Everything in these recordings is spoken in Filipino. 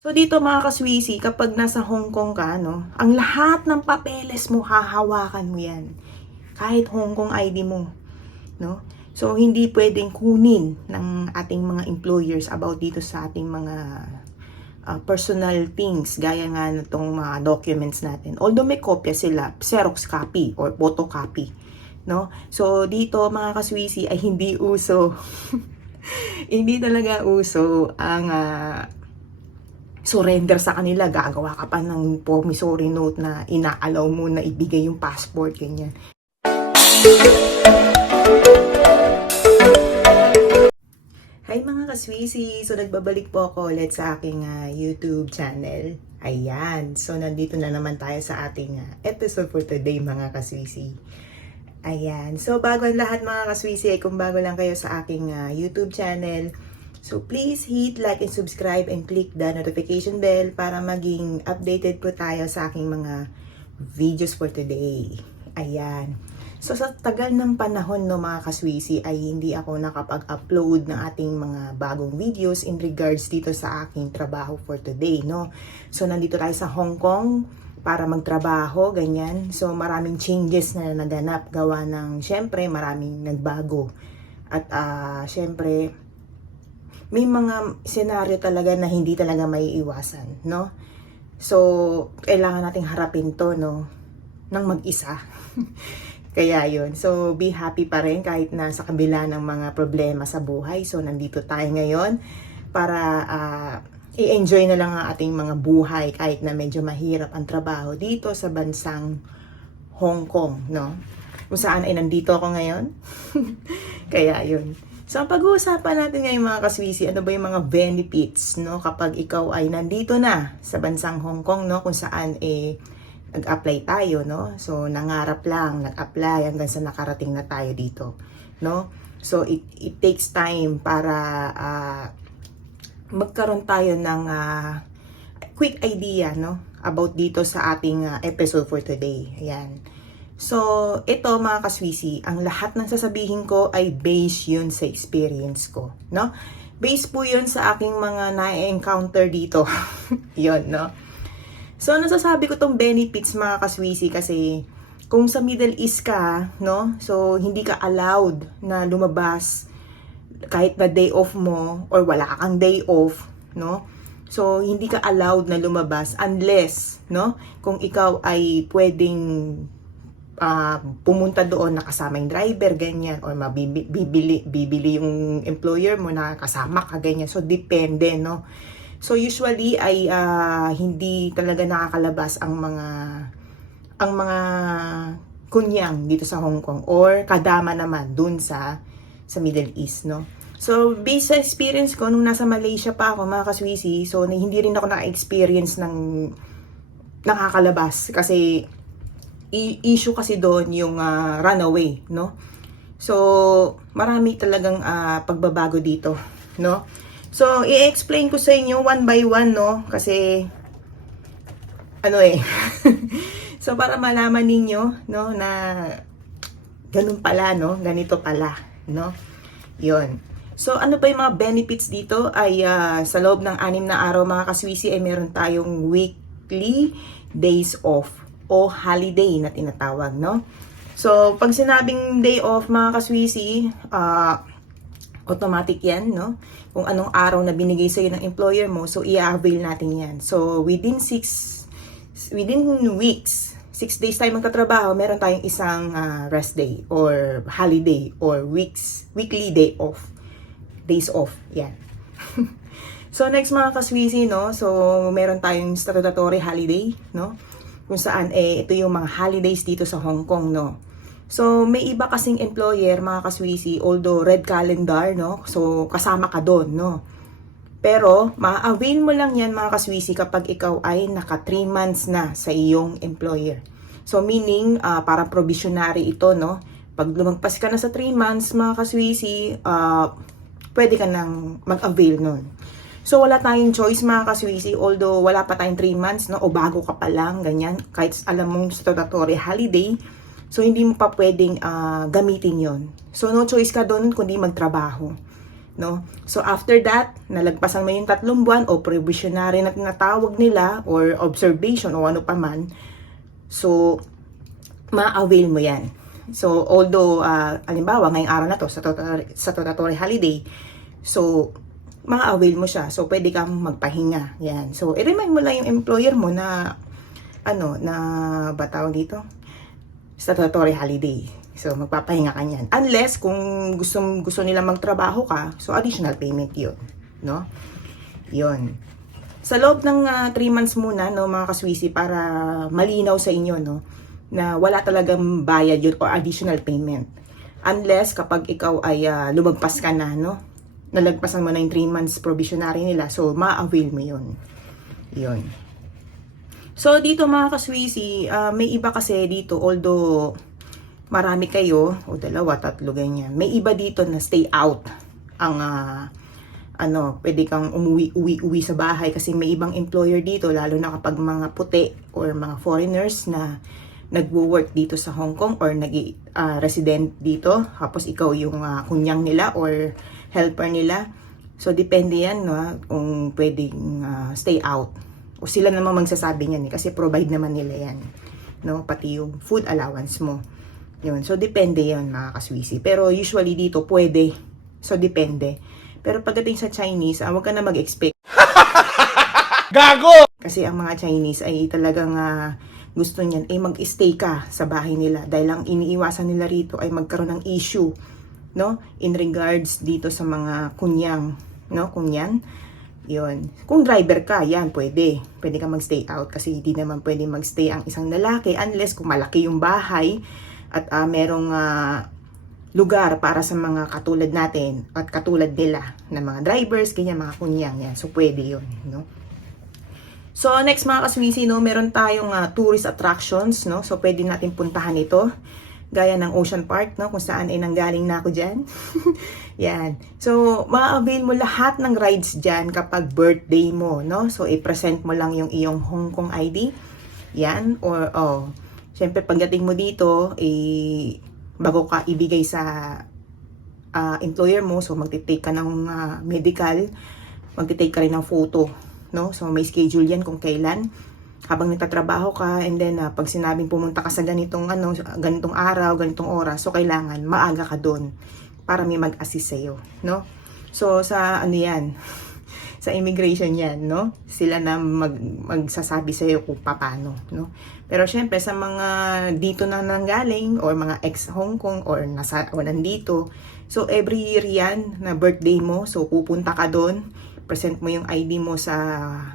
So dito mga kaswisi, kapag nasa Hong Kong ka, no, ang lahat ng papeles mo, hahawakan mo yan. Kahit Hong Kong ID mo. No? So hindi pwedeng kunin ng ating mga employers about dito sa ating mga uh, personal things, gaya nga nitong mga documents natin. Although may kopya sila, Xerox copy or photocopy. No? So dito mga kaswisi ay hindi uso. hindi talaga uso ang ah, surrender sa kanila, gagawa ka pa ng promissory note na inaalaw mo na ibigay yung passport, ganyan. Hi mga kaswisi! So nagbabalik po ako ulit sa aking ah, YouTube channel. Ayan, so nandito na naman tayo sa ating ah, episode for today mga kaswisi. Ayan, so bago ang lahat mga kaswisi, kung bago lang kayo sa aking ah, YouTube channel, So please hit like and subscribe and click the notification bell para maging updated po tayo sa aking mga videos for today. Ayan. So sa tagal ng panahon no mga kaswisi ay hindi ako nakapag-upload ng ating mga bagong videos in regards dito sa aking trabaho for today no. So nandito tayo sa Hong Kong para magtrabaho, ganyan. So maraming changes na naganap gawa ng syempre maraming nagbago. At ah syempre may mga senaryo talaga na hindi talaga may iwasan, no? So, kailangan nating harapin to, no? Nang mag-isa. Kaya yun. So, be happy pa rin kahit na sa kabila ng mga problema sa buhay. So, nandito tayo ngayon para ah, i-enjoy na lang ang ating mga buhay kahit na medyo mahirap ang trabaho dito sa bansang Hong Kong, no? Kung saan ay nandito ako ngayon. Kaya yun. So, ang pag-uusapan natin ngayon mga kaswisi, ano ba yung mga benefits, no? Kapag ikaw ay nandito na sa bansang Hong Kong, no? Kung saan, eh, nag-apply tayo, no? So, nangarap lang, nag-apply hanggang sa nakarating na tayo dito, no? So, it, it takes time para ah, magkaroon tayo ng ah, quick idea, no? About dito sa ating ah, episode for today. Ayan. So, ito mga kaswisi, ang lahat ng sasabihin ko ay based yun sa experience ko, no? Based po yun sa aking mga na-encounter dito. yun, no? So, nasasabi ko tong benefits mga kaswisi kasi kung sa Middle East ka, no? So, hindi ka allowed na lumabas kahit na day off mo or wala kang day off, no? So, hindi ka allowed na lumabas unless, no? Kung ikaw ay pwedeng ah, pumunta doon nakasama yung driver, ganyan, or mabibili, bibili, yung employer mo na kasama ka, ganyan. So, depende, no? So, usually ay ah, hindi talaga nakakalabas ang mga ang mga kunyang dito sa Hong Kong or kadama naman dun sa sa Middle East, no? So, based sa experience ko, nung nasa Malaysia pa ako, mga kaswisi, so na- hindi rin ako naka-experience ng nakakalabas kasi issue kasi doon yung ah, runaway, no? So, marami talagang ah, pagbabago dito, no? So, i-explain ko sa inyo one by one, no? Kasi, ano eh. so, para malaman ninyo, no, na ganun pala, no? Ganito pala, no? Yon. So, ano ba yung mga benefits dito? Ay, ah, sa loob ng anim na araw, mga kaswisi, ay meron tayong weekly days off o holiday na tinatawag, no? So, pag sinabing day off, mga kaswisi, ah, automatic yan, no? Kung anong araw na binigay sa'yo ng employer mo, so i-avail natin yan. So, within six, within weeks, six days tayo magtatrabaho, meron tayong isang ah, rest day or holiday or weeks, weekly day off. Days off, yan. so, next mga kaswisi, no? So, meron tayong statutory holiday, no? Kung saan, eh, ito yung mga holidays dito sa Hong Kong, no? So, may iba kasing employer, mga kaswisi, although red calendar, no? So, kasama ka doon, no? Pero, ma-avail mo lang yan, mga kaswisi, kapag ikaw ay naka 3 months na sa iyong employer. So, meaning, ah, para provisionary ito, no? Pag lumagpas ka na sa 3 months, mga kaswisi, ah, pwede ka nang mag-avail nun. So, wala tayong choice mga kaswisi, although wala pa tayong 3 months, no? O bago ka pa lang, ganyan. Kahit alam mong statutory holiday, so hindi mo pa pwedeng ah, gamitin yon So, no choice ka doon kundi magtrabaho. No? So after that, nalagpasan mo yung tatlong buwan o probationary na tinatawag nila or observation o ano pa man. So, ma-avail mo yan. So, although, uh, alimbawa, ngayong araw na to, sa statutory holiday, so, ma-avail mo siya. So, pwede kang magpahinga. Yan. So, i-remind mo lang yung employer mo na, ano, na, ba tawag dito? Statutory holiday. So, magpapahinga ka niyan. Unless, kung gusto, gusto nila magtrabaho ka, so, additional payment yun. No? Yun. Sa loob ng 3 months muna, no, mga kaswisi, para malinaw sa inyo, no, na wala talagang bayad yun or additional payment. Unless kapag ikaw ay ah, lumagpas ka na, no? Nalagpasan mo na yung 3 months provisionary nila. So, ma-avail mo yun. Yun. So, dito mga kaswisi, ah, may iba kasi dito, although marami kayo, o dalawa, tatlo, ganyan. May iba dito na stay out ang ah, ano, pwede kang umuwi, uwi, uwi sa bahay kasi may ibang employer dito, lalo na kapag mga puti or mga foreigners na nagwo-work dito sa Hong Kong or nag ah, resident dito, tapos ikaw yung ah, kunyang nila or helper nila. So, depende yan, no, ah, kung pwedeng ah, stay out. O sila naman magsasabi niyan eh, kasi provide naman nila yan. No, pati yung food allowance mo. Yun. So, depende yan, mga kaswisi. Pero usually dito, pwede. So, depende. Pero pagdating sa Chinese, ah, huwag ka na mag-expect. Gago! Kasi ang mga Chinese ay talagang ah, gusto niyan ay mag-stay ka sa bahay nila dahil ang iniiwasan nila rito ay magkaroon ng issue no? In regards dito sa mga kunyang no? Kunyan. Yon kung driver ka yan pwede. Pwede ka magstay out kasi hindi naman pwede magstay ang isang lalaki unless kung malaki yung bahay at ah, merong ah, lugar para sa mga katulad natin at katulad nila na mga drivers ganyan mga kunyang yan. So pwede yon no? So, next mga kaswisi, no, meron tayong ah, tourist attractions, no? So, pwede natin puntahan ito. Gaya ng Ocean Park, no? Kung saan ay nanggaling na ako dyan. Yan. So, ma-avail mo lahat ng rides dyan kapag birthday mo, no? So, i-present mo lang yung iyong Hong Kong ID. Yan. Or, oh, syempre, pagdating mo dito, eh, bago ka ibigay sa ah, employer mo, so magtitake ka ng ah, medical, magtitake ka rin ng photo no? So may schedule 'yan kung kailan habang nagtatrabaho ka and then ah, pag sinabing pumunta ka sa ganitong ano ganitong araw, ganitong oras, so kailangan maaga ka doon para may mag-assist sa iyo, no? So sa ano 'yan? sa immigration 'yan, no? Sila na mag magsasabi sa iyo kung paano, no? Pero syempre sa mga dito na nanggaling or mga ex Hong Kong or nasa o nandito, so every year 'yan na birthday mo, so pupunta ka doon present mo yung ID mo sa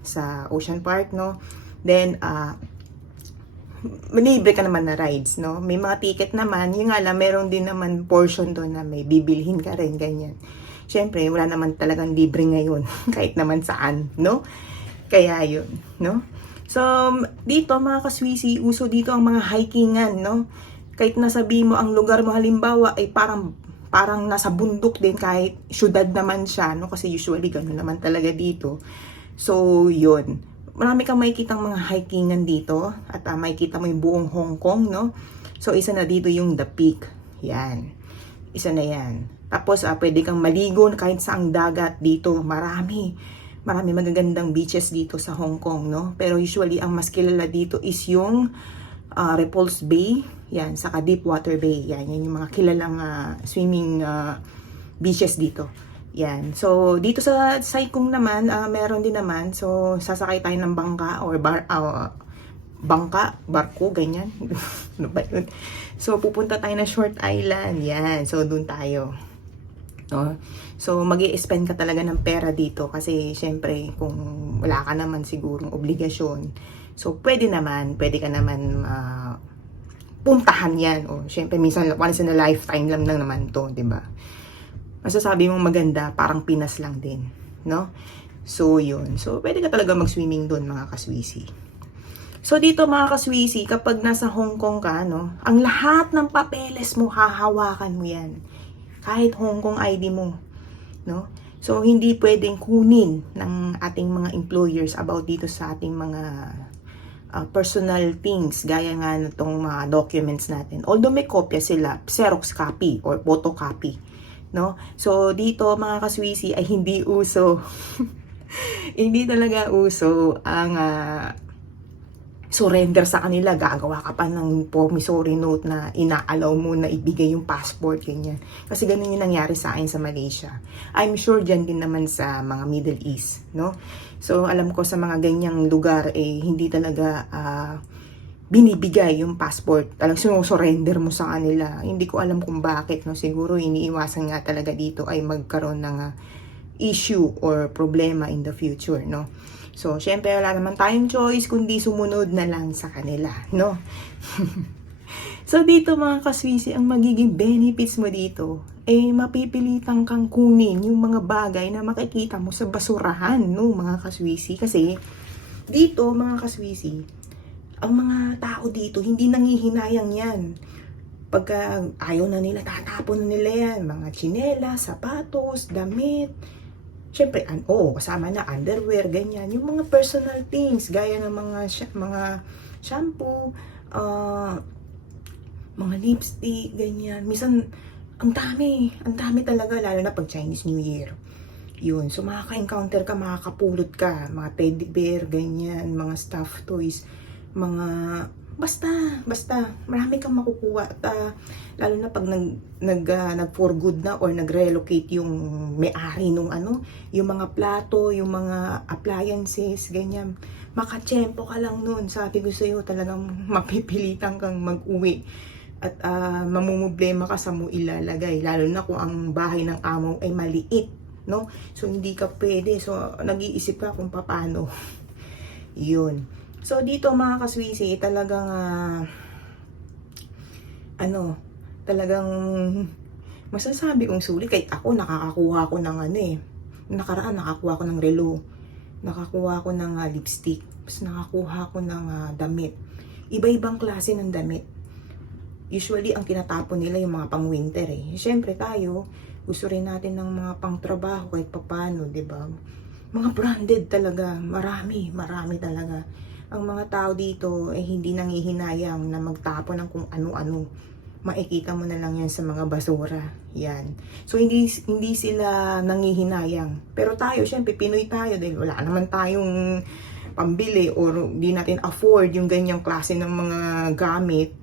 sa Ocean Park, no? Then, uh, manilibre ka naman na rides, no? May mga ticket naman, yung nga lang, meron din naman portion doon na may bibilhin ka rin, ganyan. Siyempre, wala naman talagang libre ngayon, kahit naman saan, no? Kaya yun, no? So, dito mga kaswisi, uso dito ang mga hikingan, no? Kahit nasabi mo ang lugar mo halimbawa ay parang parang nasa bundok din kahit syudad naman siya, no? Kasi usually gano'n naman talaga dito. So, yun. Marami kang makikita mga hikingan dito at uh, makikita mo yung buong Hong Kong, no? So, isa na dito yung The Peak. Yan. Isa na yan. Tapos, uh, pwede kang maligo kahit saang dagat dito. Marami. Marami magagandang beaches dito sa Hong Kong, no? Pero usually, ang mas kilala dito is yung uh, Repulse Bay, yan, saka Deepwater Bay, yan, yan yung mga kilalang uh, swimming uh, beaches dito. Yan. So, dito sa Saikong naman, uh, meron din naman. So, sasakay tayo ng bangka or bar, uh, bangka, barko, ganyan. ano ba yun? So, pupunta tayo na Short Island. Yan. So, dun tayo. No? So, mag spend ka talaga ng pera dito kasi syempre kung wala ka naman sigurong obligasyon, so pwede naman, pwede ka naman uh, puntahan yan. O, syempre minsan once in a lifetime lang, lang naman to, 'di ba? Masasabi mong maganda, parang Pinas lang din, no? So, yun. So, pwede ka talaga mag-swimming doon, mga kaswisi. So, dito mga kaswisi, kapag nasa Hong Kong ka, no, ang lahat ng papeles mo, hahawakan mo yan. Kahit Hong Kong ID mo, no? So, hindi pwedeng kunin ng ating mga employers about dito sa ating mga uh, personal things, gaya nga nitong mga documents natin. Although may kopya sila, Xerox copy or photocopy. No? So dito mga kaswisi ay hindi uso. hindi talaga uso ang ah, surrender sa kanila, gagawa ka pa ng promissory note na inaalaw mo na ibigay yung passport, ganyan. Kasi ganun yung nangyari sa akin sa Malaysia. I'm sure dyan din naman sa mga Middle East, no? So, alam ko sa mga ganyang lugar, eh, hindi talaga ah, binibigay yung passport. Talagang sinusurrender mo sa kanila. Hindi ko alam kung bakit, no? Siguro iniiwasan nga talaga dito ay magkaroon ng ah, issue or problema in the future, no? So, syempre, wala naman tayong choice kundi sumunod na lang sa kanila, no? so, dito mga kaswisi, ang magiging benefits mo dito, eh, mapipilitan kang kunin yung mga bagay na makikita mo sa basurahan, no, mga kaswisi. Kasi, dito, mga kaswisi, ang mga tao dito, hindi nangihinayang yan. Pagka ayaw na nila, tatapon na nila yan. Mga tsinela, sapatos, damit, Siyempre, an oo, kasama na underwear, ganyan. Yung mga personal things, gaya ng mga mga shampoo, ah, mga lipstick, ganyan. Misan, ang dami, ang dami talaga, lalo na pag Chinese New Year. Yun, so makaka-encounter ka, makakapulot ka, mga teddy bear, ganyan, mga stuffed toys, mga, basta, basta, marami kang makukuha. At, ah, lalo na pag nag, nag, ah, nag for good na or nag-relocate yung may-ari nung ano, yung mga plato, yung mga appliances, ganyan. Makachempo ka lang nun. Sabi ko sa'yo, talagang mapipilitan kang mag-uwi. At uh, mamumblema ka sa mo ilalagay. Lalo na kung ang bahay ng amo ay maliit. No? So, hindi ka pwede. So, nag-iisip ka kung paano. Yun. So, dito mga kaswisi, talagang, ah, ano, talagang masasabi kong sulit. Kahit ako, nakakakuha ko ng ano eh. Nakaraan, nakakuha ko ng relo. Nakakuha ko ng ah, lipstick. Tapos nakakuha ko ng ah, damit. Iba-ibang klase ng damit. Usually, ang kinatapon nila yung mga pang-winter eh. Siyempre tayo, gusto rin natin ng mga pang-trabaho kahit papano, di ba? Mga branded talaga. Marami, marami talaga. Ang mga tao dito eh hindi nangihinayang na magtapon ng kung ano-ano makikita mo na lang yan sa mga basura. Yan. So, hindi, hindi sila nangihinayang. Pero tayo, syempre, Pinoy tayo dahil wala naman tayong pambili or di natin afford yung ganyang klase ng mga gamit.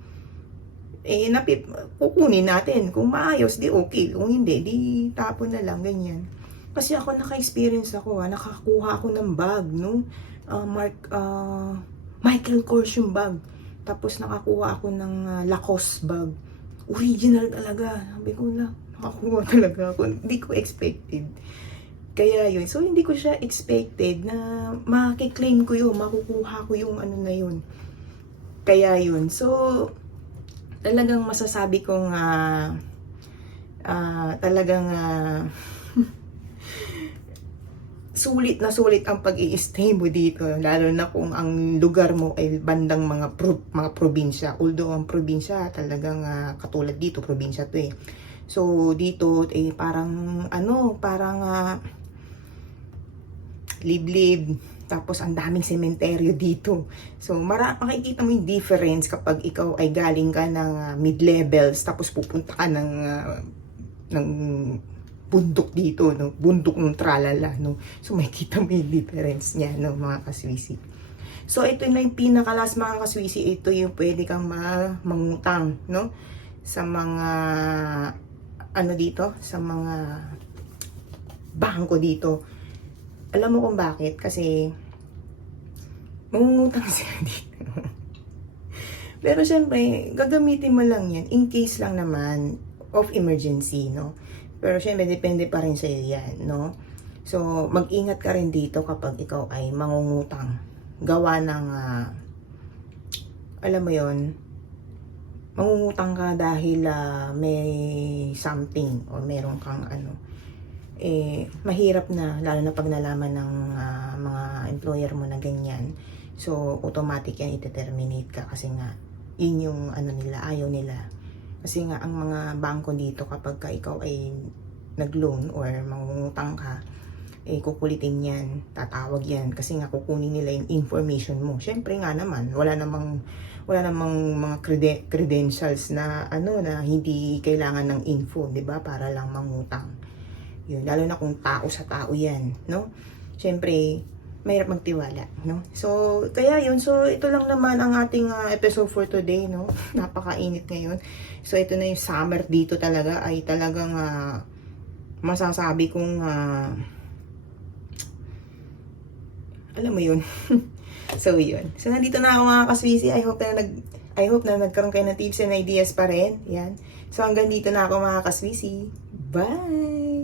Eh, napip, kukunin natin. Kung maayos, di okay. Kung hindi, di tapon na lang, ganyan. Kasi ako, naka-experience ako, ha, nakakuha ako ng bag, no? Ah, Mark, ah, Michael Kors yung bag. Tapos nakakuha ako ng ah, Lacoste bag. Original talaga. Sabi ko na, nakakuha talaga ako. Hindi ko expected. Kaya yun. So, hindi ko siya expected na makiklaim ko yun, makukuha ko yung ano na yun. Kaya yun. So, talagang masasabi kong ah ah, talagang ah, sulit na sulit ang pag stay mo dito lalo na kung ang lugar mo ay bandang mga pro, mga probinsya. Although ang probinsya talagang ah, katulad dito probinsya to eh. So dito eh parang ano parang ah, liblib. Tapos ang daming sementeryo dito. So mara makikita mo yung difference kapag ikaw ay galing ka ng ah, mid-levels tapos pupunta ka ng ah, ng bundok dito, no? Bundok ng tralala, no? So, makikita mo yung difference niya, no, mga kaswisi. So, ito na yung pinakalas, mga kaswisi. Ito yung pwede kang ma mangutang, no? Sa mga, ano dito? Sa mga bangko dito. Alam mo kung bakit? Kasi, mangungutang sila dito. Pero syempre, gagamitin mo lang yan in case lang naman of emergency, no? Pero syempre, depende pa rin sa iyo yan, no? So, mag-ingat ka rin dito kapag ikaw ay mangungutang. Gawa ng, ah, alam mo yon mangungutang ka dahil ah, may something or meron kang ano, eh, mahirap na, lalo na pag nalaman ng ah, mga employer mo na ganyan. So, automatic yan, ite-terminate ka kasi nga, yun yung ano nila, ayaw nila. Kasi nga, ang mga bangko dito, kapag ka ikaw ay nag-loan or mangungutang ka, eh kukulitin yan, tatawag yan kasi nga kukunin nila yung information mo. Syempre nga naman, wala namang wala namang mga crede- credentials na ano na hindi kailangan ng info, 'di ba? Para lang mangutang. Yun, lalo na kung tao sa tao 'yan, no? Syempre, mahirap magtiwala, no? So, kaya yun. So, ito lang naman ang ating ah, episode for today, no? Napakainit ngayon. So, ito na yung summer dito talaga ay talagang ah, masasabi kong ah, alam mo yun. so, yun. So, nandito na ako mga kaswisi. I hope na nag I hope na nagkaroon kayo ng tips and ideas pa rin. Yan. So, hanggang dito na ako mga kaswisi. Bye!